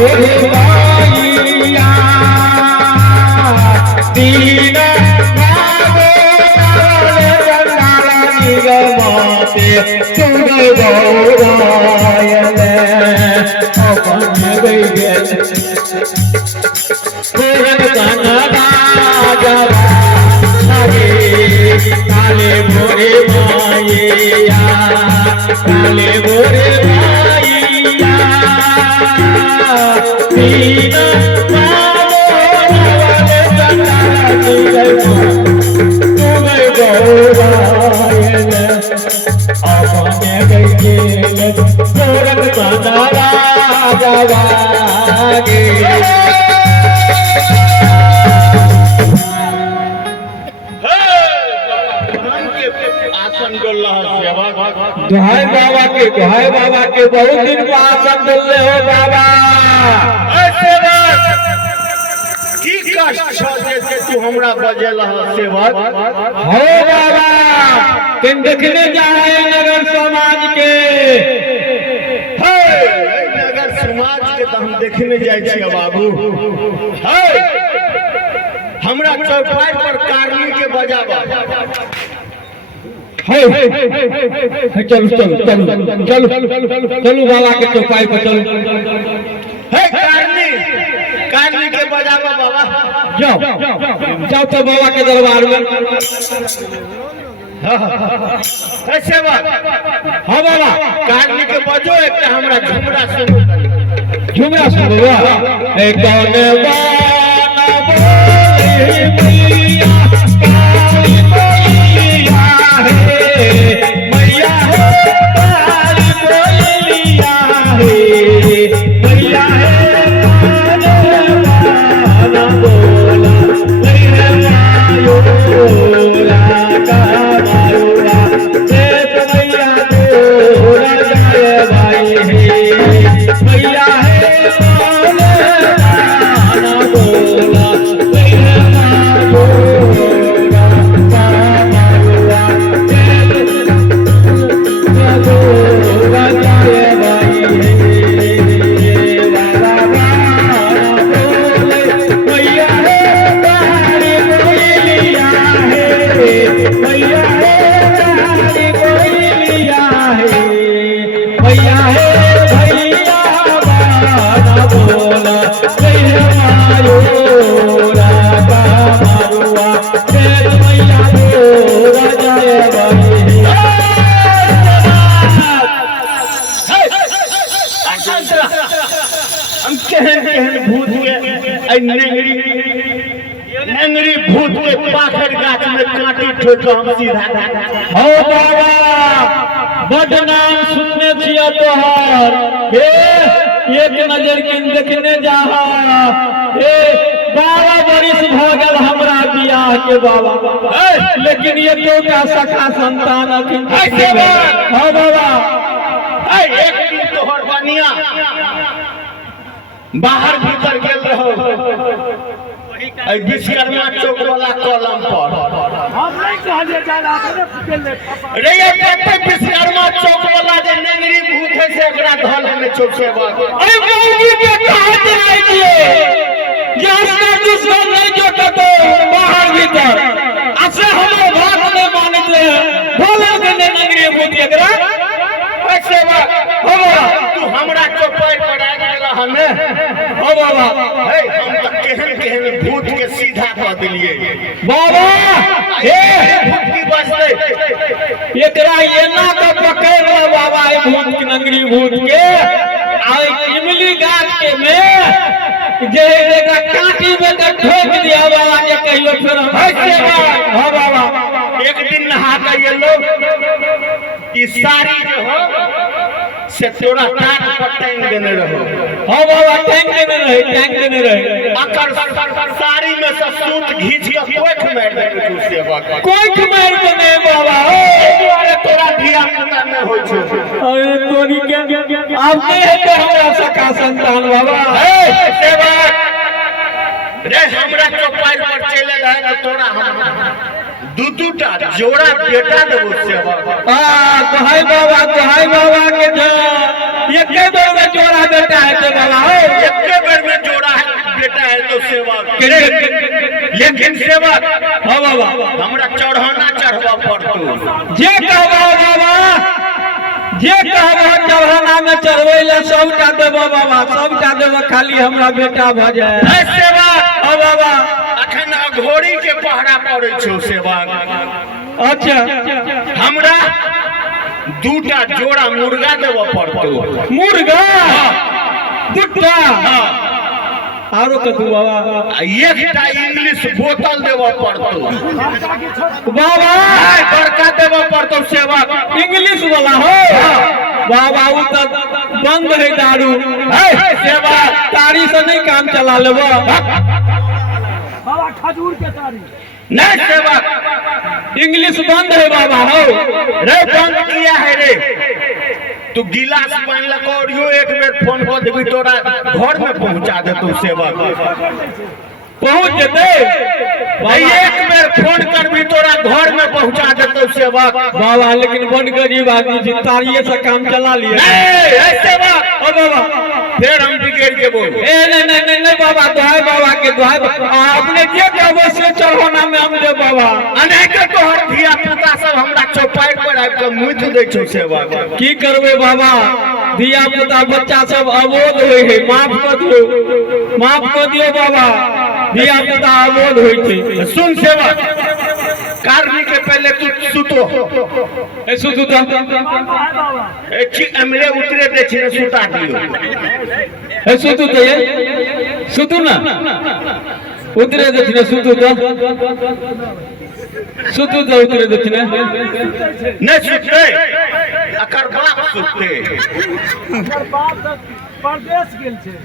मोरे माइया दीन तुम गौरायन अपन गई पूरन कनड़ा जवा काले मोरे माइया काले मोरे माइया दीन तुम गौरायन अपने गई पूरन कनड़ा जवा दुहाई बाबा के बहुत दिन को आसन डोले हो बाबा की कष्ट जैसे तू हमरा बजेला सेवक हो बाबा किन देखने जाए नगर समाज के नगर समाज के तो हम देखने जाए छियै बाबू हमरा चौपाई पर कारनी के बजावा चलो चलो चलो चलो चलो बाबा के चौपाई पर चलो कारनी के बजावा बाबा जाओ जाओ तो बाबा के दरबार में ऐसे बात हाँ बाबा कारनी के बजो एक हमरा झुमरा सुनो बाबा एक कौन बाना बोले मैया काली मैया है मैया है काली मैया है मैया है बाना बोला मैया मायो बोला का मायोरा देश मैया तोरा जाए भाई है मैया है बाना बोला मैया मायो नेंगरी भूत के पाखर गाछ में कांटी ठोक हम सीधा हो बाबा बड़ नाम सुनने छिया तोहर हे एक नजर किन देखने जाहा हे 12 बरिस भ गेल हमरा बियाह के बाबा लेकिन ये तो का सखा संतान अखिन हो बाबा एक दिन तोहर बनिया बाहर भीतर गेल रहो विश्वकर्मा चौक वाला कॉलम पर हम नहीं कहलिए जाला रे ये विश्वकर्मा चौक वाला जे नेंगरी भूत है से एकरा धल में चौक से बात अरे गौरी के कहा जाए दिए यार दुश्मन नहीं जो कतो बाहर भीतर ऐसे हम बात नहीं मानते बोले के नेंगरी भूत एकरा ऐसे बात हो तू हमरा चौपाई पर आ गेला हने हो बाबा हे हम त केहन भूत के सीधा कर दिलिए बाबा हे भूत की बचते एकरा एना के पकड़ ले बाबा ए भूत के नंगरी भूत के आ इमली गाछ के में जे जगह काटी में के ठोक दिया बाबा के कहियो फिर ऐसे हो बाबा एक दिन नहा के ये लोग ई साड़ी जो हो से तोरा टाट पर टांग देने रहो हो बाबा टांग देने रहे अकर साड़ी में से सूत घींच के कोख मार देने तू से बाबा कोख मार देने बाबा अरे तोरा धिया पुता में होय छो अरे तोरी के अब नहीं है के हमरा सका संतान बाबा हे सेवा रे हमरा चौपाई पर चले रहे न तोरा हम दूटा जोड़ा बेटा देबो सेवा हाय बाबा के एक दो में जोड़ा बेटा है तो बाबा हो एक बेटा है तो सेवक लेकिन सेवक हाँ बाबा हमरा चढ़ाना चढ़वा पड़तो जे कहबो बाबा जे कहबो चढ़ाना में चढ़बै ले सबटा देबो बाबा सबटा देबो खाली हमरा बेटा भ जाए ए सेवक हाँ बाबा अखन घोड़ी के पहरा पड़ै छौ सेवक अच्छा हमरा दूटा जोड़ा मुर्गा देबो पड़तो मुर्गा दुटा आरो कथु बाबा एकटा इंग्लिश बोतल देबो पड़तो बाबा बड़का देबो पड़तो सेवक इंग्लिश वाला हो बाबा उ त बंद है दारू सेवक तारी से नहीं काम चला लेबो बाबा खजूर के तारी नहीं सेवक इंग्लिश बंद है बाबा हो रे बंद किया है रे तू गिलास पानी लगा और यो एक बेर फोन कर देबी तोरा घर में पहुंचा दे तू सेवक पहुंच जेते भाई एक बेर फोन करबी तोरा घर में पहुंचा दे तू सेवक बाबा लेकिन बड़ गरीब आदमी छी तारिये से काम चला लिए नहीं ए सेवक ओ बाबा फिर हम बिगड़ के बोल ए नहीं बाबा दोहाई बाबा के दोहाई आपने जे कहबो से चढ़ाना में हम दे बाबा अनेक तोहर धिया पुता सब हमरा चौपाई पर आबि के मुथ दै छौ सेवक की करबे बाबा धिया पुता बच्चा सब अबोध होय है माफ कर दियो बाबा धिया पुता अबोध होय छै सुन सेवक कारनी के पहले तू सुतो ए सुतु त बाबा एची हमरे उतरे दे छिने सुता दियो ए सुतु त ये सुतु ना उतरे दे छिने सुतु त उतरे दे छिने नहीं सुते अकर बाप सुते ओकर बाप तक परदेश गेल छै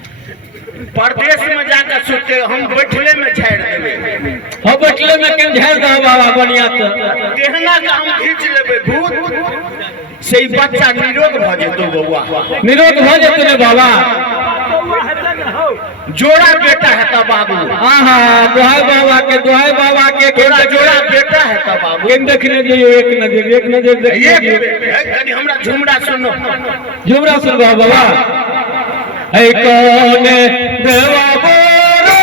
परदेश में जाकर सुते हम बैठले में झाड़ देबे हम बैठले में केन झाड़ दो बाबा बढ़िया त केहना का हम खींच लेबे भूत से ही बच्चा निरोग भ जेतो बौआ निरोग भ जेते ने बाबा बौआ हेतै ने हो जोड़ा बेटा है ता बाबू आहा दोहाई बाबा के तोरा जोड़ा बेटा है ता बाबू केन देखने जइयो एक नजर देख ये कनी हमरा झुमरा सुनो झुमरा सुन बाबा है कौन देवा बोरो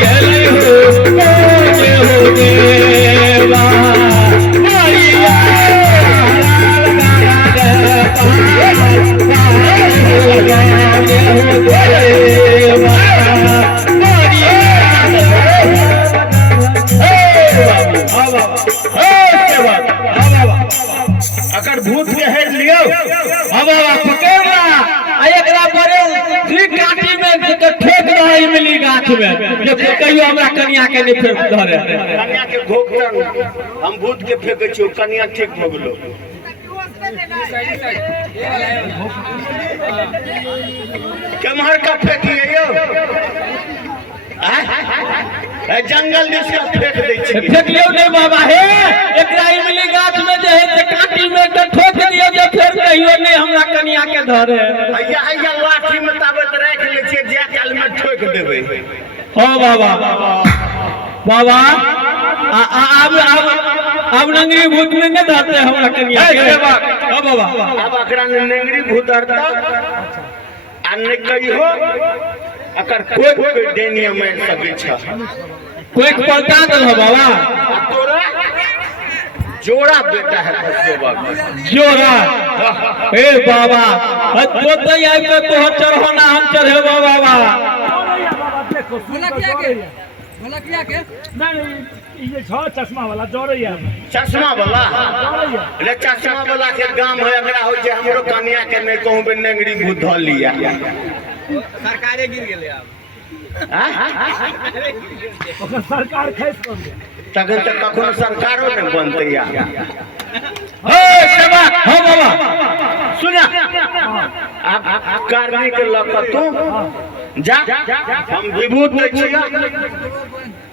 गेली हो देवा मारिया अगर भूत के हेर लियो अब पकड़ला आ एकरा बड़े ठीक काटी में ठोक रहा इमली गाछ में जे कहियो हमरा कन्या के नहीं फेर धरे कन्या के घोकतन हम भूत के फेंकै छियो कन्या ठीक भ गेलो केम्हर का फेंकिए यो जंगल दिस का फेंक दै छी फेंक लियो नहीं बाबा हे एकरा इमली गाछ में जे है काटी में ठोक दियो जे फेर कहियो नहीं हमरा कन्या के धरे हैया लाठी में ताबत राख ले छिए जे काल में ठोक देबै हां बाबा बाबा अब नंगरी भूत में नहीं धरते हमरा कन्या के हां बाबा अब अकरा नेंगरी भूत धरता आ नहीं कहियो अकर कोई डेनिया मार सकै छ कोई पलटा दल हो बाबा आ तोरा जोड़ा बेटा है सेवक जोरा हे बाबा तो तई आइ के तो चढ़ाना हम चढ़ेबो बाबा बाबा देखो बोला क्या के नहीं ये छ चश्मा वाला जोड़ैया चश्मा वाला ले चश्मा वाला के गांव है एकरा हो जे हमरो कन्या के नहीं कहूं बे नेंगरी भूत धर लिया सरकारे गिर गेले अब ओकर सरकार खैस कर दे तखन तक कखनो सरकारो नहीं बनते या हे सेवा हो बाबा सुना आप कारनी के लक तू जा हम विभूत दे छिया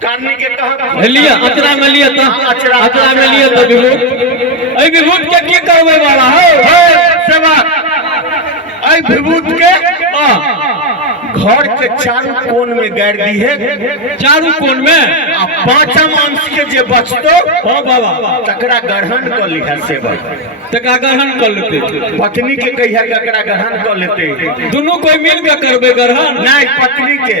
कारनी के कह लिया अचरा में लिया तो अचरा में लिया तो विभूत ए विभूत के की करबे बाबा हो सेवा आई विभूत के घर के चारों कोन में गाड़ दी है, चारू कोन में आ पांचम अंश के जे बचतो हाँ बाबा तकरा ग्रहण कर लिहा सेवक, तका ग्रहण कर लेते पत्नी के कहिया ककरा ग्रहण कर लेते, दोनों कोई मिल के करबे ग्रहण नहीं पत्नी के,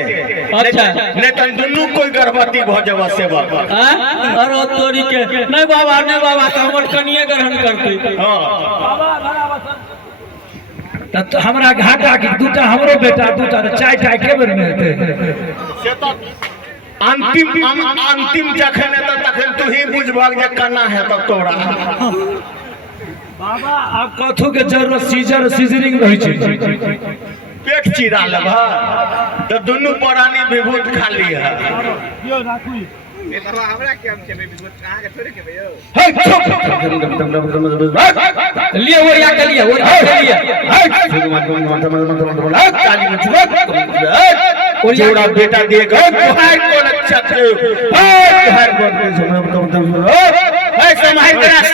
अच्छा। नहीं तो दोनों कोई गर्भवती भ जावा सेवक। अरे तोरी के नहीं बाबा तो हमर कनिए ग्रहण करते हाँ तो हमरा घाटा की दूटा हमरो बेटा दूटा तो चाय चाय के बेर में हेते से तो अंतिम जखन एता तखन तू ही बुझबक जे कना है तब तोरा। बाबा अब कथु के जरूरत सीजरिंग रही छै, पेट चीरा लेब तो दोनों प्राणी विभूत खा लिया। यो राखू हमरा के हम छै बिल्कुल कहां के थोड़े के भैया लिए वो या के लिए वो या के लिए जोड़ा बेटा देगा तुहार कोन अच्छा थे, तुहार बोलते संभाल के रख,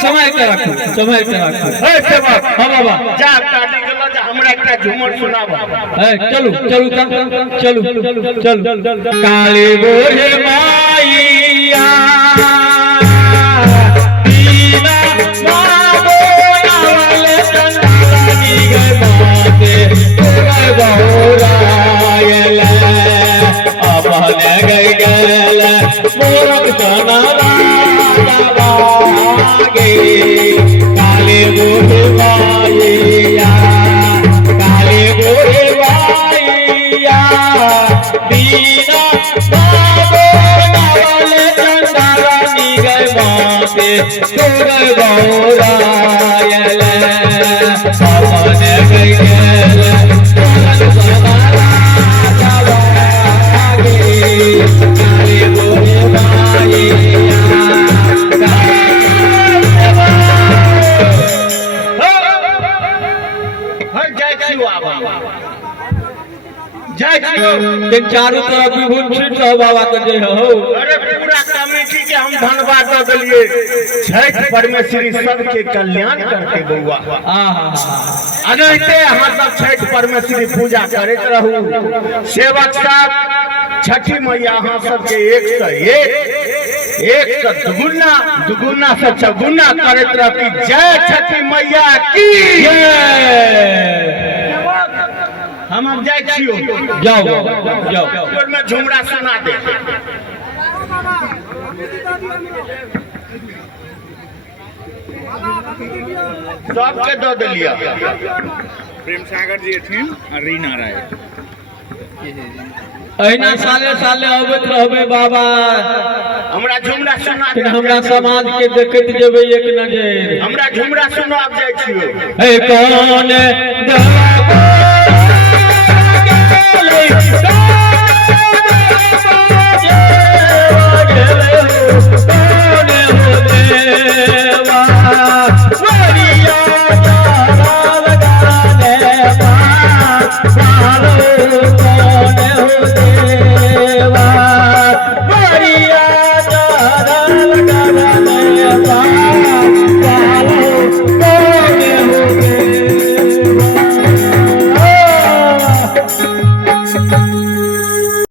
समय के रखो सेवक हाँ बाबा जा काली गला जा हमरा एकटा झूमर सुनाबा। चलू काली बोरे माईया दीना मागो नावल चंदानी गए बाते गए बहुरायल अपने गए गल मोरक चनारा गे काली बोरे माईया दीना बाबो नावल चंदानी गए माते गए बहुरायल अपने गए गल काली बोरे माईया दिन चारों तरफ विभूत छिट रहो बाबा के जय हो। अरे पूरा कमेटी के हम धन्यवाद दे दिलिए, छठ परमेश्वरी सबके कल्याण करके बउआ। अनैते अहाँ सब छठ परमेश्वरी पूजा करते रहू, सेवक साहब छठी मैया अहाँ सबके 101 दुगुना से चौगुना करते रहती। जय छठी मैया की हम जाए छियो, जाओ में झुमरा सुना दे। सबके दो दिलिया। प्रेम सागर जी थीन रीना राय अहिना साले साले अबैत रहबे बाबा, हमरा झुमरा सुना दे। हमरा समाज के देखैत जेबै एक नजर, हमरा झुमरा सुना जाए छियो। हे कौन